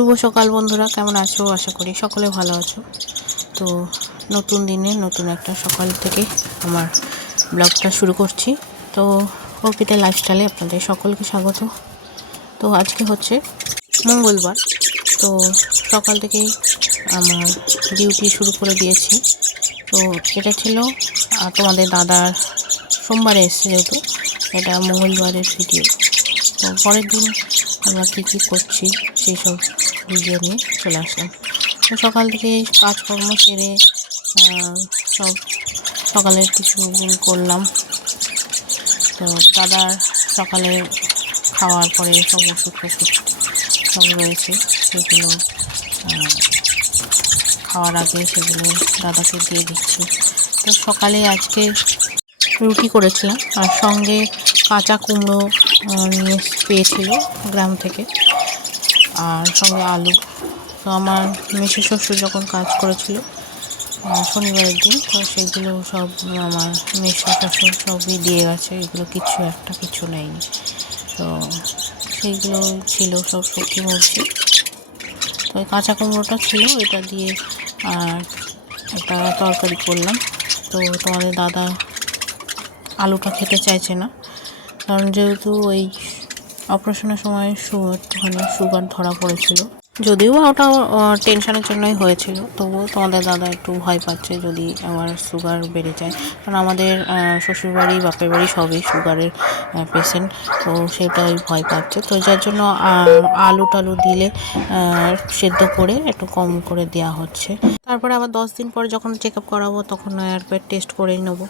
শুভ সকাল বন্ধুরা, কেমন আছো? আশা করি সকলে ভালো আছো। তো নতুন দিনে নতুন একটা সকাল থেকে আমার ব্লগটা শুরু করছি। তো অর্পিতা লাইফস্টাইলে আপনাদের সকলকে স্বাগত। তো আজকে হচ্ছে মঙ্গলবার। তো সকাল থেকেই আমার ডিউটি শুরু করে দিয়েছি। তো এটা ছিল তোমাদের দাদার সোমবারে এসছে, যেহেতু এটা মঙ্গলবারের ভিডিও। তো পরের দিন আমরা কী কী করছি সেই সব ভিডিও নিয়ে চলে আসলাম। তো সকাল থেকে কাজকর্ম সেরে সব সকালের টিফিন করলাম। তো দাদার সকালে খাওয়ার পরে সব ওষুধ সব রয়েছে, সেগুলো খাওয়ার আগে সেগুলো দাদাকে দিয়ে দিচ্ছি। তো সকালে আজকে রুটি করেছিলাম, আর সঙ্গে কাঁচা কুমড়ো নিয়ে পেয়েছিল গ্রাম থেকে, আর সঙ্গে আলু। তো আমার মেসো শ্বশুর যখন কাজ করেছিল শনিবারের দিন, তো সেগুলো সব আমার মেসো শ্বশুর সবই দিয়ে গেছে, এগুলো কিছু নেয়নি। তো সেইগুলো ছিল সব সবজি মরছি। তো ওই কাঁচা কুমড়োটা ছিল, এটা দিয়ে একটা তরকারি করলাম। তো তোমাদের দাদা আলুটা খেতে চাইছে না, কারণ যেহেতু ওই অপারেশনের সময় একটুখানি সুগার ধরা পড়েছিল, যদিও ওটা টেনশনের জন্যই হয়েছিল, তবুও তোমাদের দাদা একটু ভয় পাচ্ছে যদি আমার সুগার বেড়ে যায়, কারণ আমাদের শ্বশুরবাড়ি বাপের বাড়ি সবই সুগারের পেশেন্ট। তো সেটাই ভয় পাচ্ছে। তো যার জন্য আলু টালু দিলে সেদ্ধ করে একটু কম করে দেওয়া হচ্ছে। তারপরে আবার 10 দিন পরে যখন চেক আপ করাবো তখন একবার টেস্ট করে নেবো।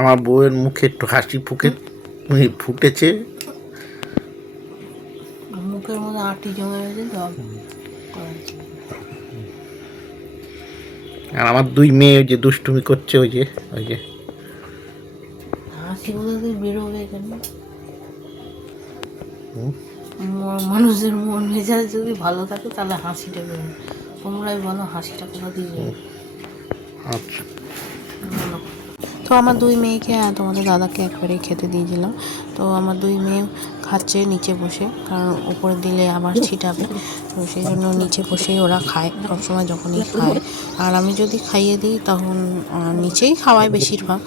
আমার বউয়ের মুখে একটু হাসি ফুটেছে, মুখের মধ্যে আটি জমে গেছে তো। আর আমার দুই মেয়ে ওই যে দুষ্টুমি করছে, ওই যে হাসিগুলো দিয়ে বেরোবে এখানে। মানুষের মন মেজাজ যদি ভালো থাকে তাহলে হাসিটা বেরোবে। তোমরাই বলো হাসিটা কোথা দিয়ে যাবে। আচ্ছা। তো আমার দুই মেয়েকে আর তোমাদের দাদাকে একবারেই খেতে দিয়েছিলাম। তো আমার দুই মেয়ে খাচ্ছে নিচে বসে, কারণ উপরে দিলে আবার ছিটাবে, তো সেই জন্য নিচে বসেই ওরা খায় সবসময় যখনই খায়। আর আমি যদি খাইয়ে দিই তখন নিচেই খাওয়াই বেশিরভাগ,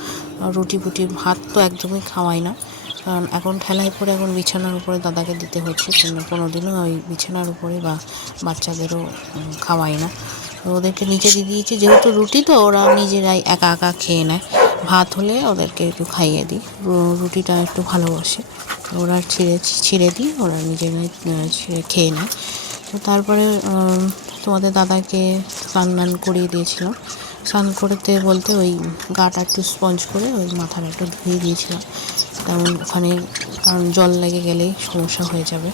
রুটি ফুটি ভাত তো একদমই খাওয়াই না, কারণ এখন ঠেলায় পরে এখন বিছানার উপরে দাদাকে দিতে হচ্ছে। কোনো দিনও ওই বিছানার উপরে বা বাচ্চাদেরও খাওয়াই না। তো ওদেরকে নিচে দিয়ে দিয়েছি, যেহেতু রুটি তো ওরা নিজেরাই একা একা খেয়ে নেয়। ভাত হলে ওদেরকে একটু খাইয়ে দিই, রুটিটা একটু ভালোবাসে, ওরা ছিঁড়ে দিই, ওরা নিজেরাই ছিঁড়ে খেয়ে নেয়। তো তারপরে তোমাদের দাদাকে স্নান করিয়ে দিয়েছিলাম। স্নান করতে বলতে ওই গাটা একটু স্পঞ্জ করে ওই মাথাটা একটু ধুয়ে দিয়েছিলাম, তেমন ওখানে কারণ জল লেগে গেলেই সমস্যা হয়ে যাবে।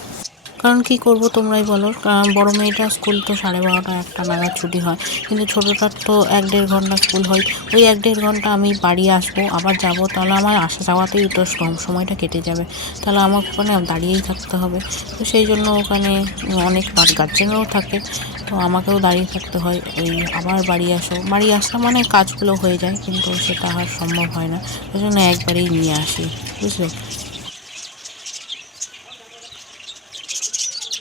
কারণ কি করব তোমরাই বলো, কারণ বড় মেয়েটার স্কুল তো 12:30 1টা নাগাদ ছুটি হয়, কিন্তু ছোটোটার তো 1-1.5 ঘন্টা স্কুল হয়। ওই 1-1.5 ঘন্টা আমি বাড়ি আসবো আবার যাব, তাহলে আমার আসা যাওয়াতেই তো সময়টা কেটে যাবে, তাহলে আমার ওখানে দাঁড়িয়েই থাকতে হবে। তো সেই জন্য ওখানে অনেক গার্জেনরাও থাকে, তো আমাকেও দাঁড়িয়ে থাকতে হয়। ওই আবার বাড়ি আসা মানে কাজগুলো হয়ে যায়, কিন্তু সেটা আর সম্ভব হয় না, ওই জন্য একবারেই নিয়ে আসি, বুঝলে।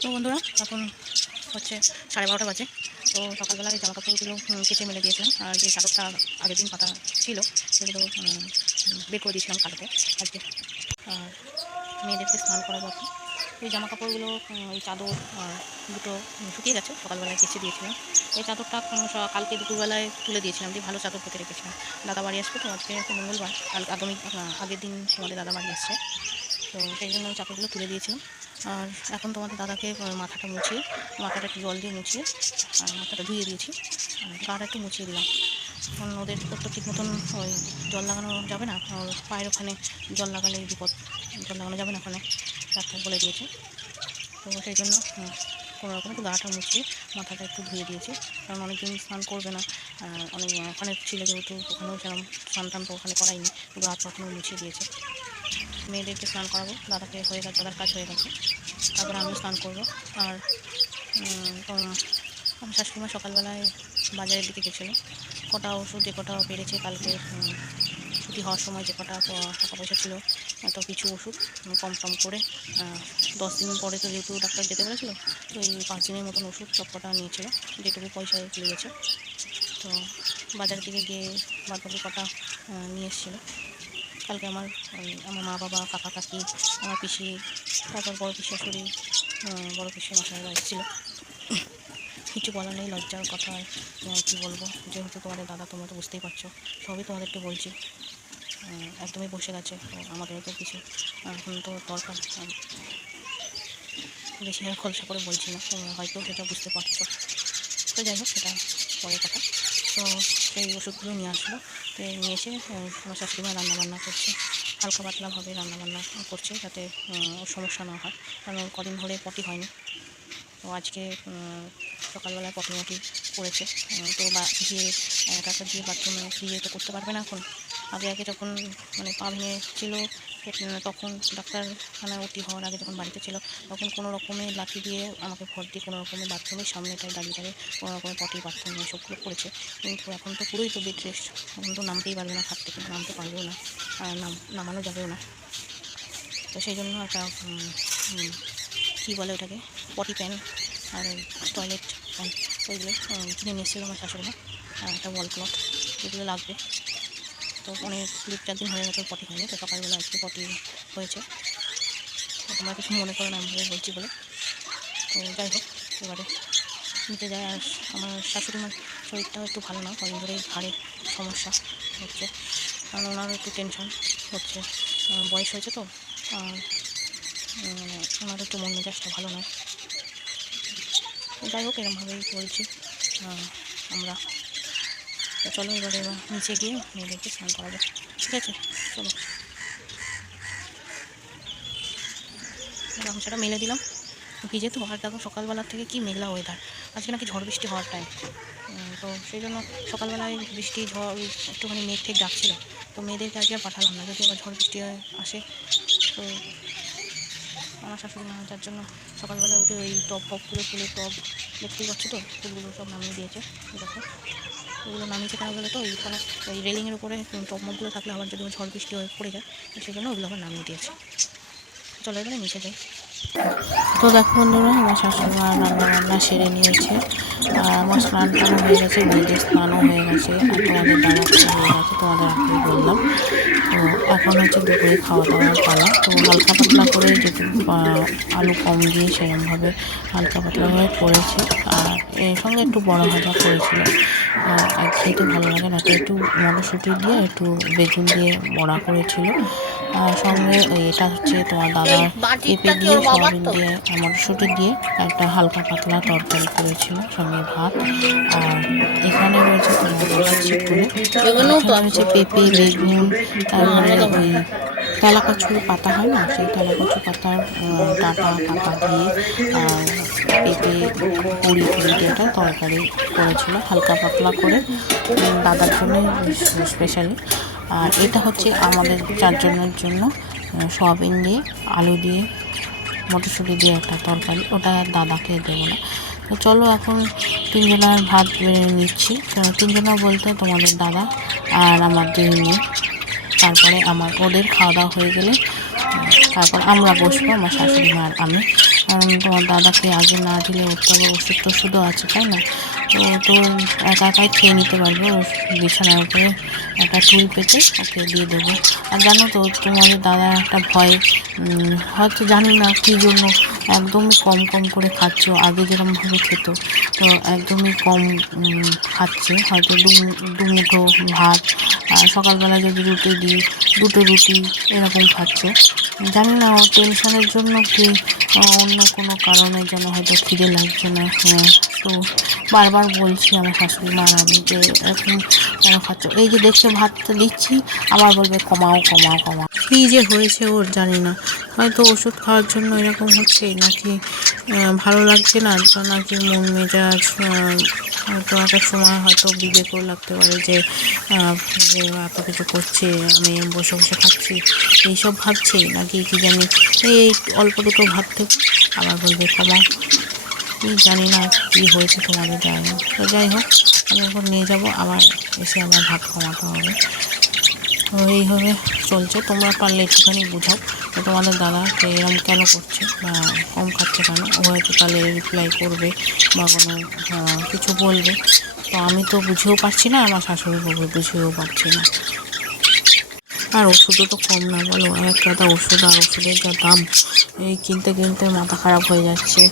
তো বন্ধুরা এখন হচ্ছে 12:30 বাজে। তো সকালবেলা এই জামাকাপড়গুলো কেচে মেলে দিয়েছিলাম, আর যে চাদরটা আগের দিন পাতা ছিল সেগুলো বের করে দিয়েছিলাম কালকে আজকে। আর মেয়েদেরকে স্নান করাবো এখন। এই জামাকাপড়গুলো এই চাদর আর দুটো শুকিয়ে গেছে, সকালবেলায় কেচে দিয়েছিলাম। এই চাদরটা কালকে দুপুরবেলায় তুলে দিয়েছিলাম, দিয়ে ভালো চাদর পেতে রেখেছিলাম। দাদা বাড়ি আসবে তো, আজকে মঙ্গলবার, আগের দিন তোমাদের দাদা বাড়ি আসছে, তো সেই জন্য চাদরগুলো তুলে দিয়েছিলাম। আর এখন তোমাদের দাদাকে মাথাটা একটু জল দিয়ে মুছিয়ে আর মাথাটা ধুয়ে দিয়েছি, আর গাটা একটু মুছিয়ে দিলাম, কারণ ওদের তো ঠিক মতন ওই জল লাগানো যাবে না, পায়ের ওখানে জল লাগালে বিপদ, জল লাগানো যাবে না ওখানে, ডাক্তার বলে দিয়েছে। তো সেই জন্য কোনো রকম একটু গাটা মুছিয়ে মাথাটা একটু ধুয়ে দিয়েছি, কারণ অনেকদিন স্নান করবে না, ওখানে ছিল যেহেতু, ওখানেও সেরকম স্নান তো ওখানে করাইনি, গা তখনও মুছিয়ে দিয়েছে। মেয়েদেরকে স্নান করাবো, দাদাকে হয়ে গেছে, দাদার কাজ হয়ে গেছে, তারপরে আমি স্নান করবো। আর আমার শাশুড়িমা সকালবেলায় বাজারের দিকে গেছিলো, কটা ওষুধ যে কটা পেরেছে কালকে ছুটি হওয়ার সময় যে কটা টাকা পয়সা ছিল এত কিছু ওষুধ কম কম করে 10 দিন পরে তো যেহেতু ডাক্তার যেতে বলেছিল, তো এই 5 দিনের মতন ওষুধ সব কটা নিয়েছিল, যেটুকু পয়সায় লেগেছে। তো বাজার থেকে গিয়ে বাদবাকি কটা নিয়ে এসেছিলো। কালকে আমার মা বাবা, কাকা কাকি, আমার পিসি, তারপর বড় পিসি শাশুড়ি, বড় পিসি মশাইরা এসেছিলো। কিছু বলার নেই, লজ্জার কথা। আর কী বলবো, যেহেতু তোমাদের দাদা, তোমরা তো বুঝতেই পারছো, সবই তোমাদেরকে বলছি। একদমই বসে গেছে, তো আমাদেরও তো কিছু এখন তো দরকার। বেশি আর খোলসা করে বলছি না, তোমরা হয়তো সেটা বুঝতে পারছো। তো যাই হোক, সেটা পরের কথা। তো সেই ওষুধগুলো নিয়ে আসলো। তো নিয়ে এসে আমার শাশুড়িমা রান্নাবান্না করছে, হালকা পাতলাভাবে রান্নাবান্না করছে, যাতে ওর সমস্যা না হয়, কারণ ওর কদিন ধরে পটি হয়নি। তো আজকে সকালবেলায় পটি মটি করেছে। তো গিয়ে একা একা গিয়ে বাথরুমে গিয়ে তো করতে পারবে না এখন। আগে যখন মানে পা ভেঙেছিল, তখন ডাক্তারখানা ভর্তি হওয়ার আগে যখন বাড়িতে ছিল, তখন কোনো রকমে লাঠি দিয়ে আমাকে ভর দিয়ে কোনো রকমের বাথরুমের সামনেটায় দাঁড়িয়ে কোনো রকমের পটি বাথরুম এসবগুলো করেছে। কিন্তু এখন তো পুরোই তো বেড রেস্ট, এখন তো নামতেই পারবে না, খাট থেকে নামতে পারবেও না, আর নামানো যাবেও না। তো সেই জন্য একটা কী বলে ওটাকে, পটি প্যান আর ওই টয়লেট প্যান, ওইগুলো কিনে নিয়ে এসেছিলো আমার শাশুড়িমা, আর একটা ওয়াল ক্লথ, এগুলো লাগবে। তো অনেক 2-4 দিন হয়ে গেছে পটি হয়নি, তো সকালবেলা আজকে পটি হয়েছে। তো তোমরা কিছু মনে করো না আমি বলছি বলে। তো যাই হোক, এবারে নিতে যায়। আর আমার শাশুড়িমার শরীরটাও একটু ভালো না, কদিন ধরে ঘাড়ের সমস্যা হচ্ছে, কারণ ওনারও একটু টেনশন হচ্ছে, বয়স হয়েছে তো, আর ওনারও একটু মন মেজাজটা ভালো নয়। যাই হোক, এরকমভাবেই বলছি আমরা। তো চলো এবার নিচে গিয়ে মেয়েদেরকে স্নান করাবো, ঠিক আছে? চলো, গামছাটা মেলে দিলাম, ভিজে তো। আর দেখো সকালবেলার থেকে কি মেঘলা ওয়েদার, আজকে নাকি ঝড় বৃষ্টি হওয়ার টাইম। তো সেই জন্য সকালবেলায় বৃষ্টি ঝড় একটুখানি মেঘ থেকে ডাকছিল, তো মেয়েদেরকে আজকে আর পাঠালাম না, যদি আবার ঝড় বৃষ্টি আসে। তো আমার শাশুড়ি মা যার জন্য সকালবেলা উঠে ওই টব ফবগুলো, ফুলের টব দেখতেই পাচ্ছি তো, ফুলগুলো সব নামিয়ে দিয়েছে। দেখো ওগুলো নামিয়েছে কেন বলে তো, ওইখানে ওই রেলিংয়ের উপরে টব মবগুলো থাকলে আবার যদি ঝড় বৃষ্টি হয়ে পড়ে যায়, সেই জন্য ওগুলো আবার নামিয়ে দিয়েছে। চলো এবারে নিচে যাই। তো দেখো বন্ধুরা, আমার শাশুড়ি মা রান্নাবান্না সেরে নিয়েছে, আর আমার স্নান টানও হয়ে গেছে, মেয়েদের স্নানও হয়ে গেছে, আর তোমাদের দাদা হয়ে গেছে, তোমাদের আগেই বললাম। তো এখন হচ্ছে দুপুরে খাওয়া দাওয়ার পালা। তো হালকা পাতলা করে যেটু আলু কম দিয়ে সেরকমভাবে হালকা পাতলাভাবে করেছে, আর এর সঙ্গে একটু বড়া ভাজা করেছিল। আর খেতে ভালো লাগে না, তো একটু মটরশুঁটি দিয়ে একটু বেগুন দিয়ে বড়া করেছিল। আর সঙ্গে এটা হচ্ছে তোমার দাদার পেঁপে দিয়ে, সয়াবিন দিয়ে, মটরশুঁটি দিয়ে একটা হালকা পাতলা তরকারি করেছিল, সঙ্গে ভাত। আর এখানে রয়েছে তোমার দাদার চিকুনে, এখানে রয়েছে পেঁপে, বেগুন, তারপরে ওই তেলাকচুর পাতা হয় না, সেই তেলাকচু পাতার ডাটা পাতা দিয়ে আর পেঁপে পুরি টুরি দিয়ে একটা তরকারি করেছিল হালকা পাতলা করে দাদার জন্য স্পেশালি। আর এটা হচ্ছে আমাদের 4 জনের জন্য সয়াবিন দিয়ে, আলু দিয়ে, মটরশুঁটি দিয়ে একটা তরকারি, ওটা দাদাকে দেবো না। তো চলো এখন 3 জনের ভাত বেড়ে নিচ্ছি। 3 জনের বলতে তোমাদের দাদা আর আমার 2 মেয়ে। তারপরে ওদের খাওয়া দাওয়া হয়ে গেলে তারপর আমরা বসবো, আমার শাশুড়ি মা আর আমি। কারণ তোমার দাদাকে আগে না দিলে ওর তো ওষুধ টষুধও আছে, তাই না? তো একা একাই খেয়ে নিতে পারবে, ওর বিছানার উপরে একটা টুল পেতে ওকে দিয়ে দেবো। আর জানো তো তোমাদের দাদা একটা ভয়, হয়তো জানি না কী জন্য একদমই কম করে খাচ্ছ, আগে যেরকমভাবে খেত তো একদমই কম খাচ্ছে, হয়তো দু মুঠো ভাত, আর সকালবেলা যদি রুটি দিই 2টো রুটি এরকম খাচ্ছে। জানি না ও টেনশনের জন্য কি অন্য কোনো কারণে যেন হয়তো খিদে লাগছে না। তো বারবার বলছি আমার শাশুড়ি মা আমি যে এরকম কেন খাচ্ছ, এই যে দেখছো ভাতটা দিচ্ছি আবার বলবে কমাও। কী যে হয়েছে ওর জানি না, হয়তো ওষুধ খাওয়ার জন্য এরকম হচ্ছে, নাকি ভালো লাগছে না, নাকি মন মেজাজ, হয়তো একটা সময় হয়তো বিবেকও লাগতে পারে যে এত কিছু করছে, আমি বসে বসে খাচ্ছি, এইসব ভাবছি, নাকি কি জানি। এই অল্প দুটো ভাত থেকে আবার বলবে কমাও, জানি না কী হয়েছে তোমাদের জানি না। তো যাই হোক, আমি এখন নিয়ে যাব, আবার এসে আমার ভাত কমাতে হবে। তো এইভাবে চলছে। তোমরা পারলে একটুখানি বুঝাও তো তোমাদের দাদাকে এরকম কেন করছে বা কম খাচ্ছে কেন। ও হয়তো তাহলে রিপ্লাই করবে বা কোনো কিছু বলবে। তো আমি তো বুঝেও পারছি না, আমার শাশুড়ি বউকে বুঝেও পারছি না। আর ওষুধও তো কম না বলো, এক গাদা ওষুধ, আর ওষুধের যা দাম, এই কিনতে কিনতে মাথা খারাপ হয়ে যাচ্ছে।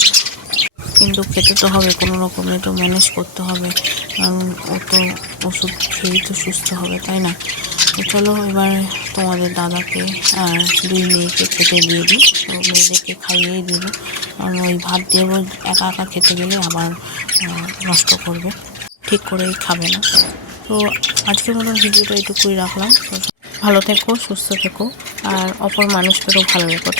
কিন্তু খেতে তো হবে, কোনো রকমে তো ম্যানেজ করতে হবে, কারণ ও তো ওষুধ খেয়েই তো সুস্থ হবে, তাই না? তো চলো এবার তোমাদের দাদাকে আর দুই মেয়েকে খেতে দিয়ে দিই। তো মেয়েদেরকে খাইয়েই দিব, কারণ ওই ভাত দিয়ে একা একা খেতে গেলে আবার নষ্ট করবে, ঠিক করেই খাবে না। তো আজকের মতন ভিডিওটা এটুকুই রাখলাম। তো ভালো থেকো, সুস্থ থেকো, আর অপর মানুষদেরও ভালো রেখো।